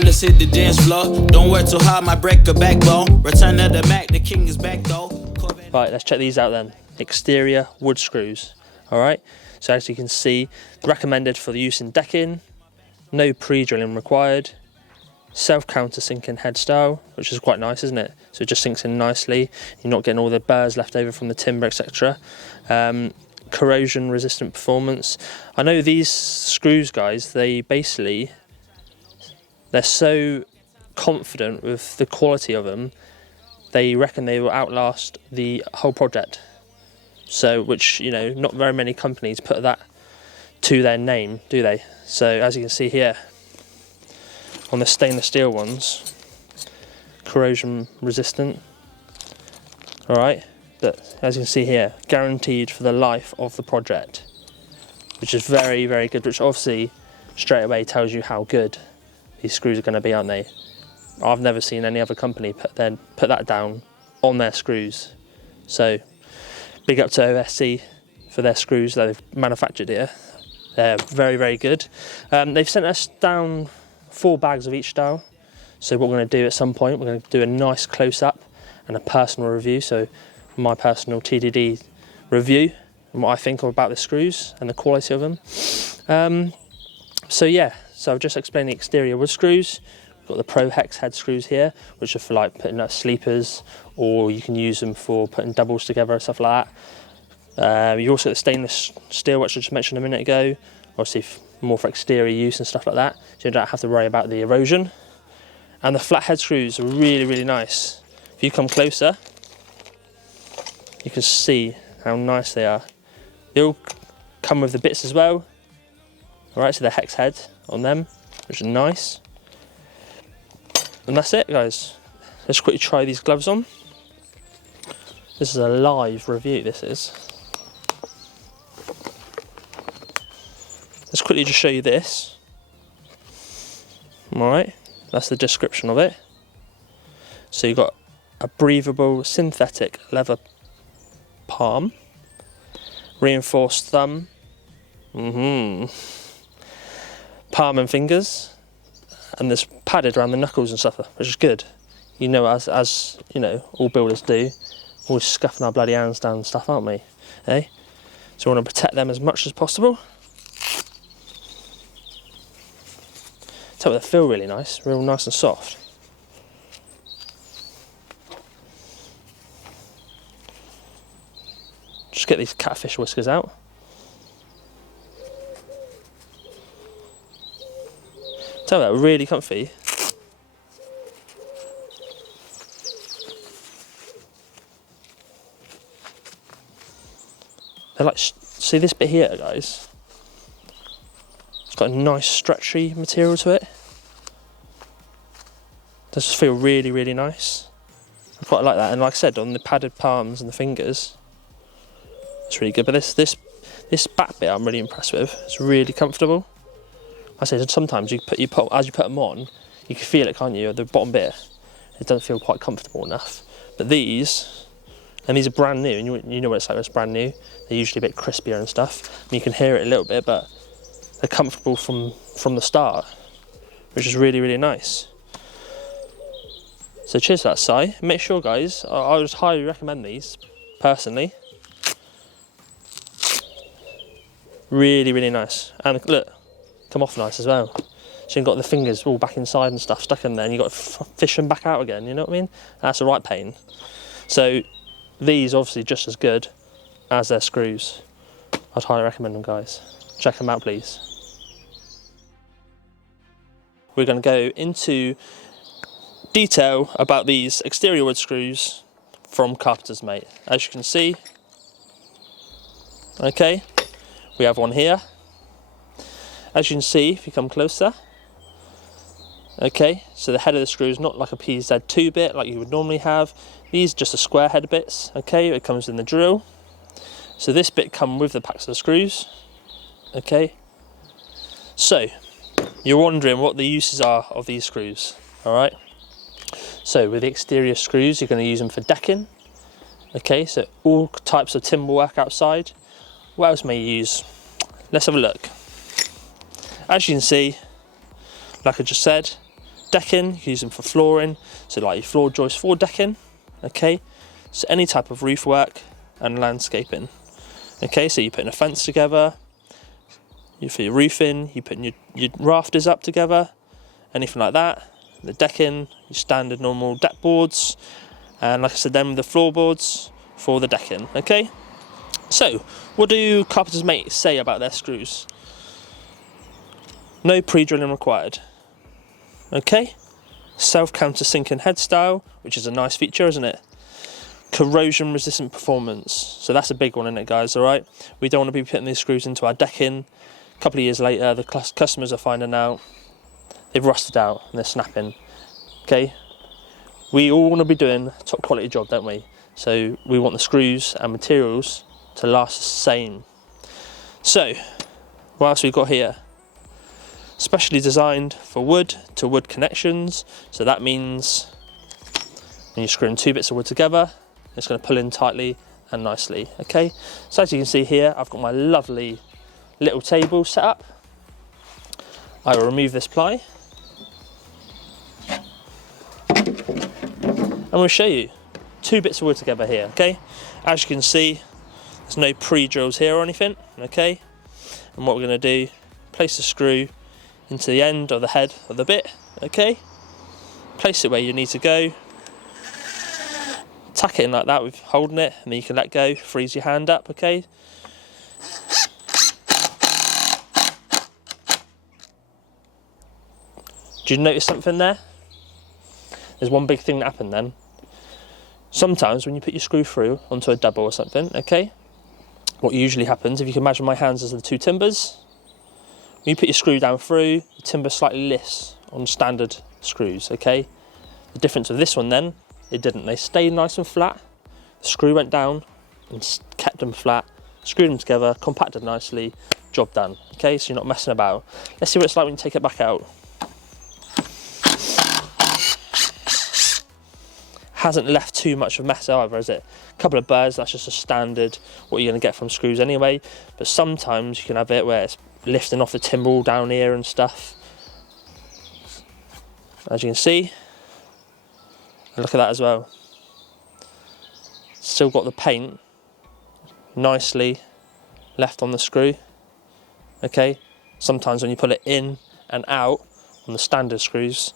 side, let's hit the dance floor. Don't work too hard, might break a backbone. Return to the Mac, the king is back though. Right, let's check these out then. Exterior wood screws. Alright, so as you can see, recommended for the use in decking, no pre-drilling required, self-countersinking head style, which is quite nice, isn't it? So it just sinks in nicely, you're not getting all the burrs left over from the timber, etc. Corrosion resistant performance. I know these screws, guys, they're so confident with the quality of them, they reckon they will outlast the whole project. So, which, you know, not very many companies put that to their name, do they? So, as you can see here, on the stainless steel ones, corrosion resistant. Alright, but as you can see here, guaranteed for the life of the project, which is very, very good, which obviously straight away tells you how good these screws are going to be, aren't they? I've never seen any other company put that down on their screws. So, big up to OSC for their screws that they've manufactured here. They're very, very good. They've sent us down 4 bags of each style. So what we're going to do at some point, we're going to do a nice close-up and a personal review. So my personal TDD review and what I think about the screws and the quality of them. So yeah, so I've just explained the exterior wood screws. We've got the Pro Hex head screws here, which are for like putting sleepers, or you can use them for putting doubles together and stuff like that. You also got the stainless steel, which I just mentioned a minute ago, obviously more for exterior use and stuff like that, so you don't have to worry about the erosion. And the flat head screws are really, really nice. If you come closer, you can see how nice they are. They all come with the bits as well. Alright, so the hex head on them, which is nice. And that's it, guys. Let's quickly try these gloves on. This is a live review, this is. Let's quickly just show you this. Alright, that's the description of it. So you've got a breathable synthetic leather palm, reinforced thumb, palm and fingers, and this padded around the knuckles and stuff, which is good. You know, as you know, all builders do, always scuffing our bloody hands down and stuff, aren't we? Eh? So we want to protect them as much as possible. Tell me, they feel really nice, real nice and soft. Just get these catfish whiskers out. Tell me, they're really comfy. They're like, see this bit here, guys? It's got a nice stretchy material to it. Does just feel really, really nice. I quite like that. And like I said, on the padded palms and the fingers, it's really good. But this back bit, I'm really impressed with. It's really comfortable. I say sometimes as you put them on, you can feel it, can't you? The bottom bit, it doesn't feel quite comfortable enough. But these are brand new, and you know what it's like when it's brand new. They're usually a bit crispier and stuff. And you can hear it a little bit, but they're comfortable from the start, which is really, really nice. So cheers to that, Si. Make sure, guys, I would highly recommend these, personally. Really, really nice. And look, come off nice as well. So you've got the fingers all back inside and stuff stuck in there, and you've got to fish them back out again, you know what I mean? That's a right pain. So these obviously just as good as their screws. I'd highly recommend them, guys. Check them out, please. We're going to go into detail about these exterior wood screws from Carpenters Mate. As you can see, okay, we have one here. As you can see, if you come closer, okay, so the head of the screw is not like a PZ2 bit like you would normally have. These are just the square head bits, okay, it comes in the drill. So this bit comes with the packs of the screws, okay. So, you're wondering what the uses are of these screws, alright. So with the exterior screws, you're going to use them for decking, okay, so all types of timber work outside. What else may you use? Let's have a look. As you can see, like I just said, Decking, you can use them for flooring, so like your floor joist for decking, okay? So any type of roof work and landscaping, okay? So you're putting a fence together, for your roofing, you're putting your rafters up together, anything like that. The decking, your standard normal deck boards, and like I said then, the floorboards for the decking, okay? So, what do Carpenters Mate say about their screws? No pre-drilling required. Okay, self-countersinking head style, which is a nice feature, isn't it? Corrosion resistant performance, so that's a big one, isn't it, guys? All right, we don't want to be putting these screws into our decking. A couple of years later, the customers are finding out they've rusted out and they're snapping. Okay, we all want to be doing a top quality job, don't we? So we want the screws and materials to last the same. So what else we got here? Specially designed for wood to wood connections, so that means when you're screwing two bits of wood together, it's going to pull in tightly and nicely. Okay, so as you can see here, I've got my lovely little table set up. I will remove this ply and we'll show you two bits of wood together here. Okay, as you can see, there's no pre-drills here or anything. Okay, and what we're going to do, place the screw into the end of the head of the bit, okay? Place it where you need to go. Tack it in like that with holding it, and then you can let go, freeze your hand up, okay? Do you notice something there? There's one big thing that happened then. Sometimes when you put your screw through onto a double or something, okay? What usually happens, if you can imagine my hands as the two timbers, when you put your screw down through, the timber slightly lifts on standard screws, okay? The difference with this one then, it didn't. They stayed nice and flat. The screw went down and kept them flat, screwed them together, compacted nicely, job done, okay? So you're not messing about. Let's see what it's like when you take it back out. Hasn't left too much of a mess either, is it? A couple of burrs, that's just a standard, what you're going to get from screws anyway. But sometimes you can have it where it's lifting off the timber all down here and stuff. As you can see, and look at that as well. Still got the paint nicely left on the screw. Okay, sometimes when you pull it in and out on the standard screws,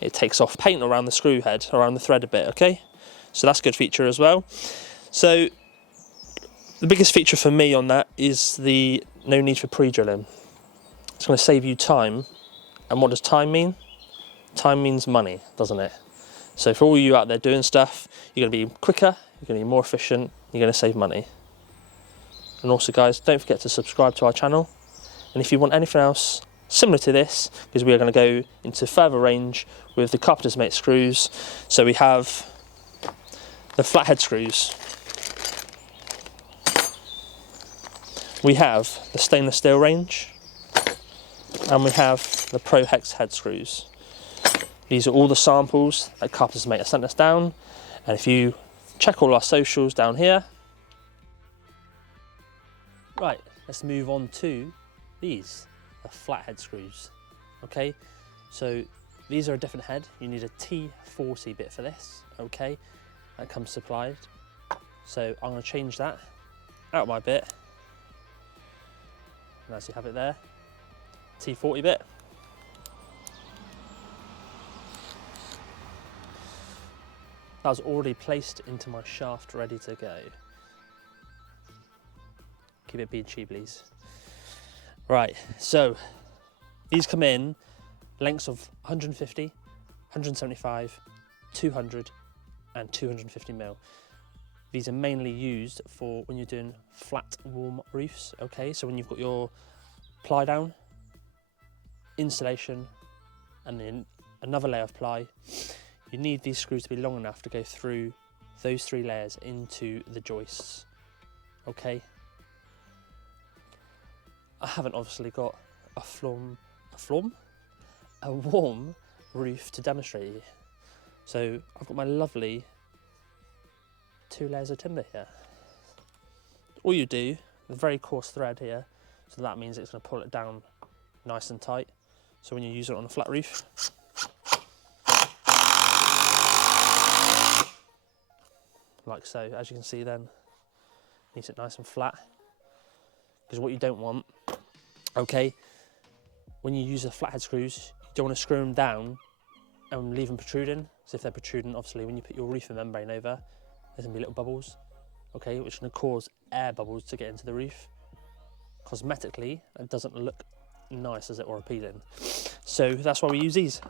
it takes off paint around the screw head, around the thread a bit, okay? So that's a good feature as well. So the biggest feature for me on that is the no need for pre-drilling. It's going to save you time. And what does time mean? Time means money, doesn't it? So for all you out there doing stuff, you're going to be quicker, you're going to be more efficient, you're going to save money. And also guys, don't forget to subscribe to our channel. And if you want anything else similar to this, because we are going to go into further range with the Carpenters Mate screws. So we have the flathead screws, we have the stainless steel range, and we have the Pro Hex head screws. These are all the samples that Carpenters Mate have sent us down, and if you check all our socials down here. Right, let's move on to these. The flathead screws. Okay, so these are a different head. You need a T40 bit for this, okay, that comes supplied. So I'm going to change that out my bit, and as you have it there, T40 bit. That was already placed into my shaft, ready to go. Keep it PG, please. Right, so these come in lengths of 150, 175, 200 and 250 mil. These are mainly used for when you're doing flat warm roofs, okay? So when you've got your ply down, insulation, and then another layer of ply, you need these screws to be long enough to go through those three layers into the joists, okay? I haven't obviously got a warm roof to demonstrate you. So I've got my lovely 2 layers of timber here. All you do, the very coarse thread here, so that means it's going to pull it down nice and tight. So when you use it on a flat roof, like so. As you can see then, needs it nice and flat. Because what you don't want, okay, when you use the flathead screws, you don't want to screw them down and leave them protruding. So if they're protruding, obviously when you put your roofing membrane over, there's going to be little bubbles, okay, which are going to cause air bubbles to get into the roof. Cosmetically, it doesn't look nice, as it, or appealing. So that's why we use these.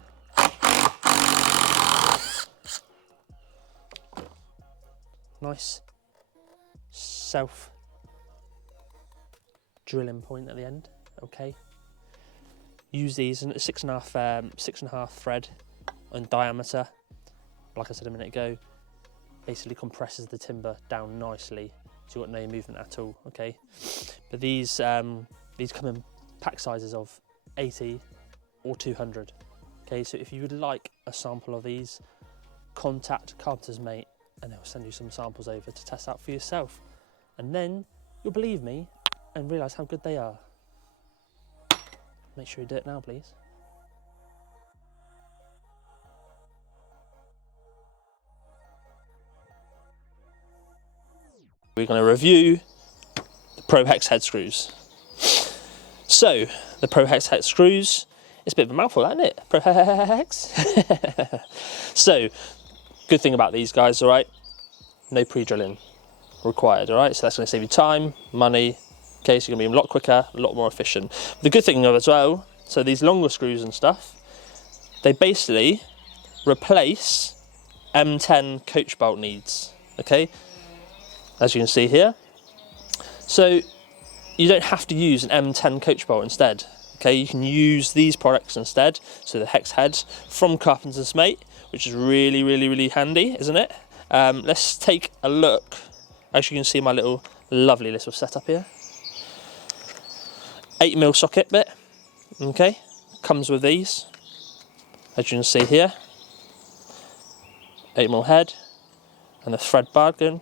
Nice self drilling point at the end, okay. Use these in 6.5 thread in diameter. Like I said a minute ago, basically compresses the timber down nicely, so you've got no movement at all, okay. But these come in pack sizes of 80 or 200, okay. So if you would like a sample of these, contact Carpenters Mate and they'll send you some samples over to test out for yourself, and then you'll believe me and realise how good they are. Make sure you do it now, please. We're going to review the Pro Hex head screws. So, the Pro Hex head screws, it's a bit of a mouthful, isn't it? Pro Hex. So, good thing about these guys, all right, no pre-drilling required, all right? So that's going to save you time, money, okay, so you're going to be a lot quicker, a lot more efficient. The good thing of it as well, so these longer screws and stuff, they basically replace M10 coach bolt needs, okay, as you can see here. So you don't have to use an M10 coach bolt instead, okay, you can use these products instead, so the hex heads from Carpenters Mate, which is really, really, really handy, isn't it? Let's take a look. As you can see, my lovely little setup here. 8mm socket bit, okay, comes with these, as you can see here. 8mm head, and the thread bar going,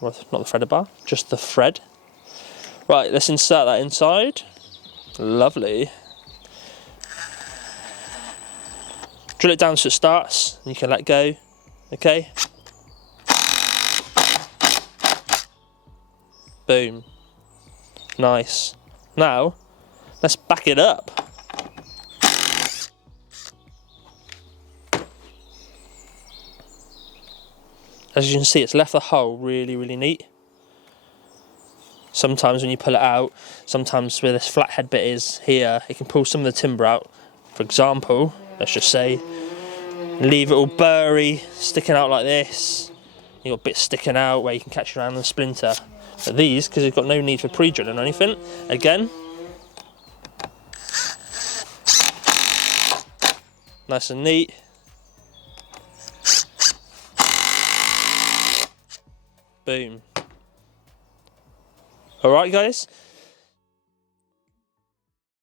well, not the threaded bar, just the thread. Right, let's insert that inside. Lovely. Drill it down so it starts, and you can let go, okay. Boom. Nice. Now, let's back it up. As you can see, it's left the hole really, really neat. Sometimes when you pull it out, sometimes where this flathead bit is here, it can pull some of the timber out. For example, let's just say, leave it all burry, sticking out like this. You've got bits sticking out where you can catch around and splinter. But these, because you've got no need for pre-drilling or anything, again, nice and neat. Boom. Alright guys,